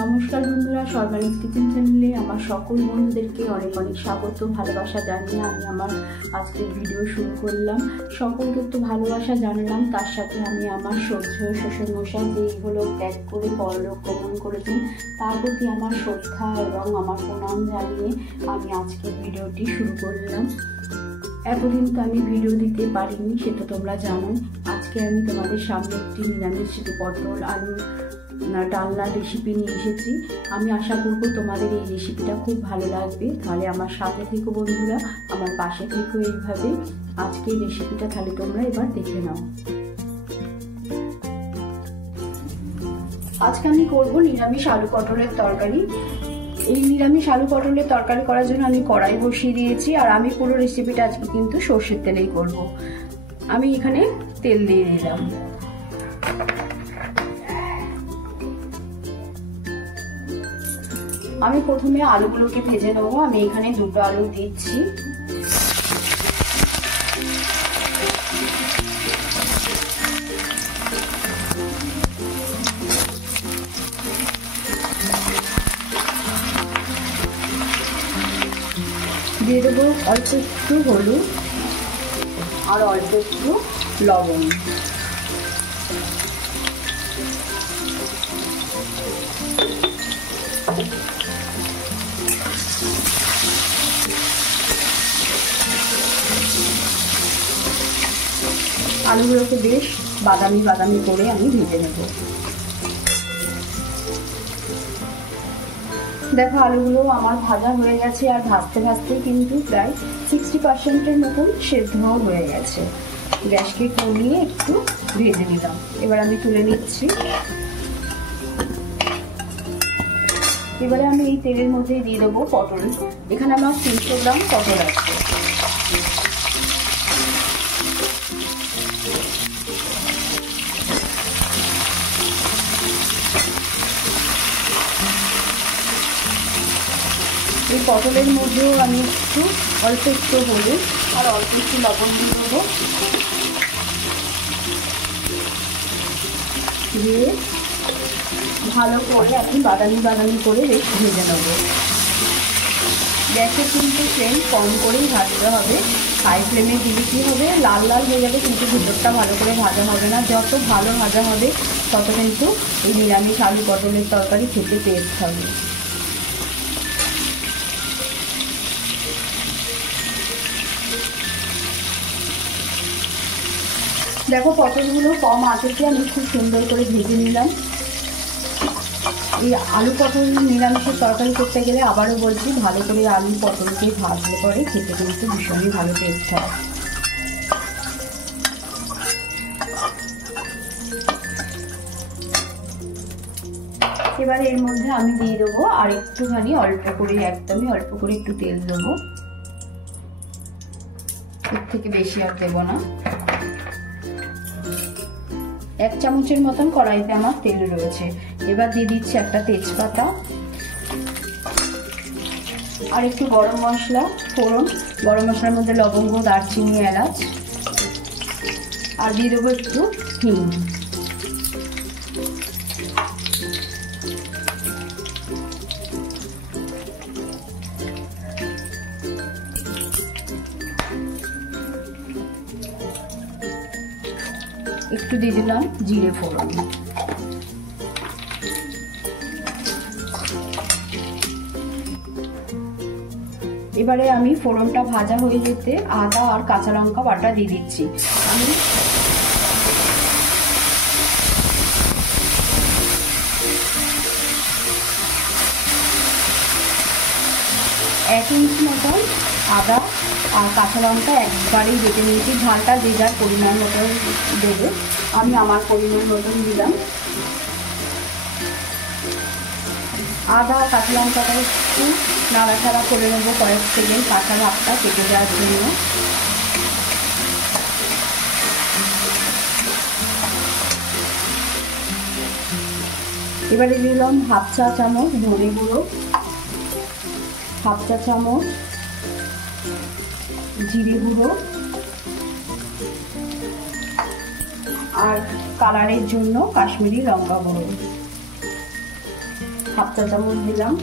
নমস্কার বন্ধুরা, সরকারি কিচেন চ্যানেলে আমার সকল বন্ধুদেরকে অনেক অনেক স্বাগত, ভালোবাসা জানিয়ে আমি আমার আজকের ভিডিও শুরু করলাম। সকলকে একটু ভালোবাসা জানালাম, তার সাথে আমি আমার শ্রদ্ধেয় শ্বশুরমশাই যে এইগুলো ত্যাগ করে পরলোক গমন করেছেন তার প্রতি আমার শ্রদ্ধা এবং আমার প্রণাম জানিয়ে আমি আজকের ভিডিওটি শুরু করলাম। এতদিন তো আমি ভিডিও দিতে পারিনি, সেটা তোমরা জানো। আজকে আমি তোমাদের সামনে একটি নিরামিষ পটল আলু ডালনার রেসিপি নিয়ে এসেছি। আমি আশা করব তোমাদের এই রেসিপিটা খুব ভালো লাগবে। তাহলে আমার সাথে থেকো বন্ধুরা, আমার পাশে থেকো এইভাবে। আজকে রেসিপিটা তাহলে তোমরা এবার দেখে নাও। আজকে আমি করব নিরামিষ আলু পটলের তরকারি। এই নিরামিষ আলু পটলের তরকারি করার জন্য আমি কড়াই বসিয়ে দিয়েছি, আর আমি পুরো রেসিপিটা আজকে কিন্তু সর্ষের তেলেই করব। আমি এখানে তেল দিয়ে দিলাম। আমি প্রথমে আলুগুলোকে ভেজে নেবো। আমি এখানে দুটো আলু দিচ্ছি। দিয়ে দেবো অল্প একটু হলুদ আর অল্প একটু লবণ। আলুগুলোকে বেশ বাদামি বাদামি করে আমি ভেজে নেব। দেখো আলুগুলো আমার ভাজা হয়ে গেছে, আর ভাজতে ভাজতে কিন্তু প্রায় 60% মতন সেদ্ধ হয়ে গেছে। গ্যাসকে কমিয়ে একটু ভেজে নিলাম। এবার আমি তুলে নিচ্ছি। এবারে আমি এই তেলের মধ্যে দিয়ে দেবো পটল। এখানে আমার 300 গ্রাম পটল আছে। এই পটলের মধ্যেও আমি অল্প একটু হলুদ আর অল্প একটু লবণ দিয়ে দেবো। দিয়ে ভালো করে আমি বাদামি বাদামি করে বেশ ভেজে নেব। গ্যাসে কিন্তু ফ্লেম কম করেই ভাজতে হবে। হাই ফ্লেমে দিলে কী হবে, লাল লাল হয়ে যাবে, কিন্তু ভিতরটা ভালো করে ভাজা হবে না। যত ভালো ভাজা হবে তত কিন্তু এই নিরামিষ আলু পটলের তরকারি খেতে টেস্ট হবে। দেখো পটলগুলো কম আঁচে আমি খুব সুন্দর করে ভেজে নিলাম। এই আলু পটল নিরামিষের তরকারি করতে গেলে আবারও বলছি, ভালো করে আলু পটলকে ভাজলে পরে খেতে কিন্তু ভীষণই ভালো টেস্ট হয়। এবারে এর মধ্যে আমি দিয়ে দেবো আর একটুখানি অল্প করে, একদমই অল্প করে একটু তেল দেবো। এর থেকে বেশি আর দেবো না। 1 চামচের মতন কড়াইতে আমার তেল রয়েছে। এবার দিয়ে দিচ্ছি একটা তেজপাতা আর একটু গরম মশলা ফোড়ন। গরম মশলার মধ্যে লবঙ্গ, দারচিনি, এলাচ, আর দিয়ে দেবো একটু হিং। একটু দিয়ে দিলাম জিরে ফোড়ন। এবারে আমি ফোড়নটা ভাজা হয়ে যেতে আদা আর কাঁচা লঙ্কা বাটা দিয়ে দিচ্ছি। আমি 1 ইঞ্চ মতন আদা আর কাঁচা লঙ্কা একবারেই বেটে নিয়েছি। ঝালটা যে যার পরিমাণ মতো দেবে, আমি আমার পরিমাণ মতন দিলাম। আদা আর কাঁচা লঙ্কাটা একটু নাড়াচাড়া করে নেবো কয়েক সেকেন্ড, কাঁচা ভাবটা কেটে দেওয়ার জন্য। এবারে দিলাম 1/2 চা চামচ ধনে গুঁড়ো, 1/2 চা চামচ জিরে গুঁড়ো, আর কালারের জন্য কাশ্মীরি লঙ্কা গুঁড়ো। হাফ চা চামচ দিলাম।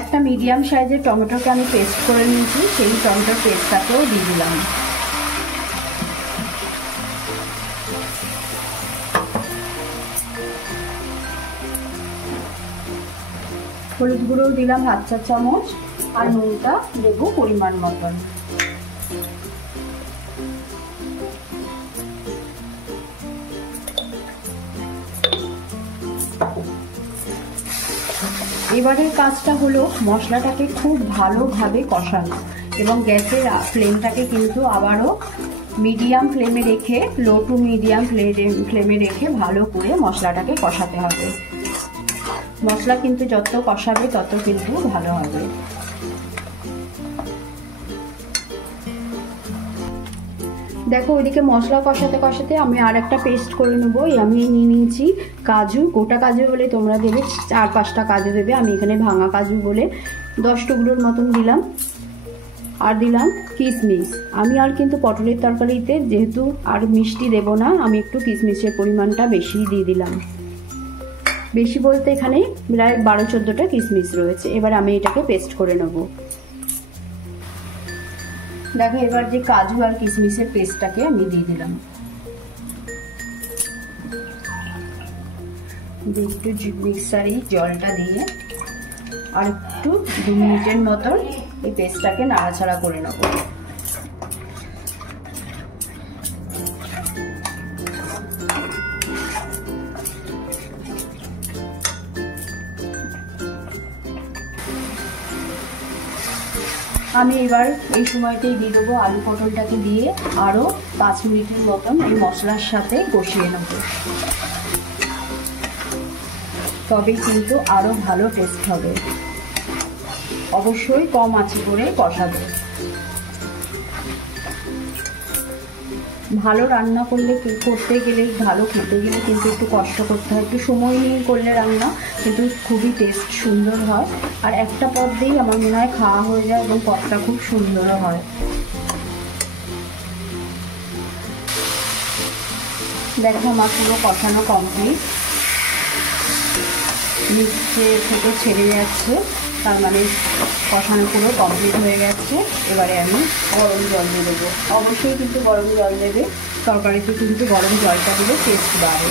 একটা মিডিয়াম সাইজের টমেটোকে আমি পেস্ট করে নিয়েছি, সেই টমেটোর পেস্টটাকেও দিয়ে দিলাম। হলুদ গুঁড়ো দিলাম হাফ চা চামচ, আর নুনটা দেবো পরিমাণ মতন। এবারের কাজটা হলো মশলাটাকে খুব ভালোভাবে কষানো, এবং গ্যাসের ফ্লেমটাকে কিন্তু আবারও মিডিয়াম ফ্লেমে রেখে, লো টু মিডিয়াম ফ্লেমে রেখে ভালো করে মশলাটাকে কষাতে হবে। মশলা কিন্তু যত কষাবে তত কিন্তু ভালো হবে। দেখো ওইদিকে মশলা কষাতে কষাতে আমি আর একটা পেস্ট করে নেবো। আমি নিয়ে নিয়েছি কাজু, গোটা কাজু বলে তোমরা দেবে 4-5টা কাজু দেবে, আমি এখানে ভাঙা কাজু বলে 10 টুকরোর মতন দিলাম। আর দিলাম কিশমিশ। আমি আর কিন্তু পটলের তরকারিতে যেহেতু আর মিষ্টি দেব না, আমি একটু কিশমিশের পরিমাণটা বেশি দিয়ে দিলাম। বেশি বলতে এখানে প্রায় 12-14টা কিশমিশ রয়েছে। এবার আমি এটাকে পেস্ট করে নেব। দেখো এবার যে কাজু আর কিশমিশের পেস্টটাকে আমি দিয়ে দিলাম। একটু মিক্সারে জলটা দিয়ে আর একটু 2 মিনিটের মতন এই পেস্টটাকে নাড়াচাড়া করে নেব। আমি এবার এই সময়তেই দিয়ে দেবো আলু পটলটাকে দিয়ে আরও 5 মিনিটের মতন এই মশলার সাথে কষিয়ে নেব, তবেই কিন্তু আরও ভালো টেস্ট হবে। অবশ্যই কম আঁচে করে কষাবে। ভালো রান্না করতে গেলে, ভালো খেতে গেলে কিন্তু একটু কষ্ট করতে হয়, একটু সময় নিয়ে করলে রান্না কিন্তু খুবই টেস্ট সুন্দর হয়। আর একটা পদ দিয়েই আমার মনে হয় খাওয়া হয়ে যায়, এবং পদটা খুব সুন্দরও হয়। দেখো আমার পুরো কষানো কমপ্লিট, নিচে থেকে ছেড়ে যাচ্ছে, তার মানে কষানো পুরো কমপ্লিট হয়ে গেছে। এবারে আমি গরম জল দিয়ে দেবো। অবশ্যই কিন্তু গরম জল দেবে, তরকারিতে কিন্তু গরম জলটা দিলে টেস্ট বাড়ে।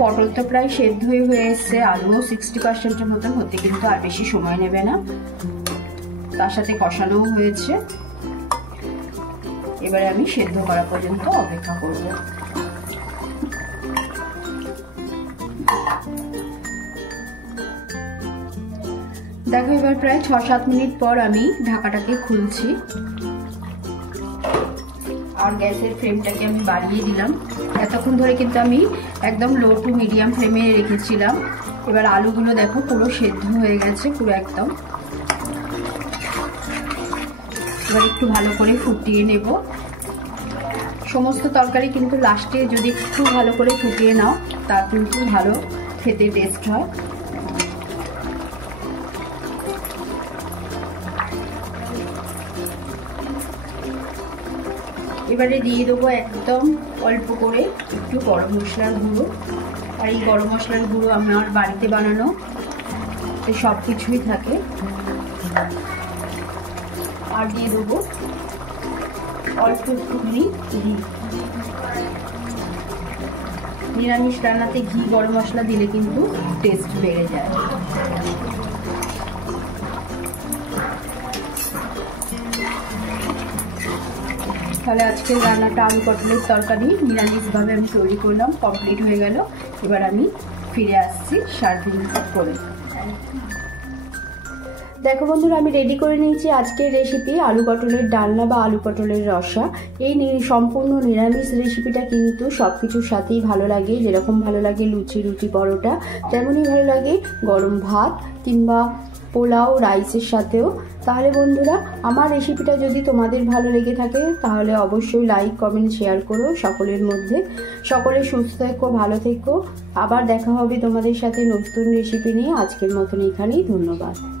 পটল তো প্রায় সেদ্ধ হয়ে এসছে, আলুও 60%-এর মতন হতে কিন্তু আর বেশি সময় নেবে না, তার সাথে কষানোও হয়েছে। এবারে আমি সেদ্ধ করা পর্যন্ত অপেক্ষা করব। দেখো এবার প্রায় 6-7 মিনিট পর আমি ঢাকাটাকে খুলছি, আর গ্যাসের ফ্লেমটাকে আমি বাড়িয়ে দিলাম। এতক্ষণ ধরে কিন্তু আমি একদম লো টু মিডিয়াম ফ্লেমে রেখেছিলাম। এবার আলুগুলো দেখো পুরো সেদ্ধ হয়ে গেছে, পুরো একদম। এবার একটু ভালো করে ফুটিয়ে নেব। সমস্ত তরকারি কিন্তু লাস্টে যদি একটু ভালো করে ফুটিয়ে নাও, তার কিন্তু ভালো খেতে টেস্ট হয়। এবারে দিয়ে দেবো একদম অল্প করে একটু গরম মশলার গুঁড়ো। আর এই গরম মশলার গুঁড়ো আমার বাড়িতে বানানো, সব কিছুই থাকে। আর দিয়ে দেবো অল্প একটুখানি ঘি। নিরামিষ রান্নাতে ঘি গরম মশলা দিলে কিন্তু টেস্ট বেড়ে যায়। তাহলে আজকের রান্নাটা আলু পটলের তরকারি নিরামিষভাবে আমি তৈরি করলাম, কমপ্লিট হয়ে গেল। এবার আমি ফিরে আসছি সার্ভিং করে। দেখো বন্ধুরা, আমি রেডি করে নিয়েছি আজকের রেসিপি আলু পটলের ডালনা বা আলু পটলের রসা। এই সম্পূর্ণ নিরামিষ রেসিপিটা কিন্তু সব কিছুর সাথেই ভালো লাগে। যেরকম ভালো লাগে লুচি, রুটি, পরোটা, তেমনই ভালো লাগে গরম ভাত কিংবা পোলাও রাইসের সাথেও। তাহলে বন্ধুরা, আমার রেসিপিটা যদি তোমাদের ভালো লেগে থাকে তাহলে অবশ্যই লাইক কমেন্ট শেয়ার করো সকলের মধ্যে। সকলে সুস্থ থেকো, ভালো থেকো। আবার দেখা হবে তোমাদের সাথে নতুন রেসিপি নিয়ে। আজকের মতন এখানেই, ধন্যবাদ।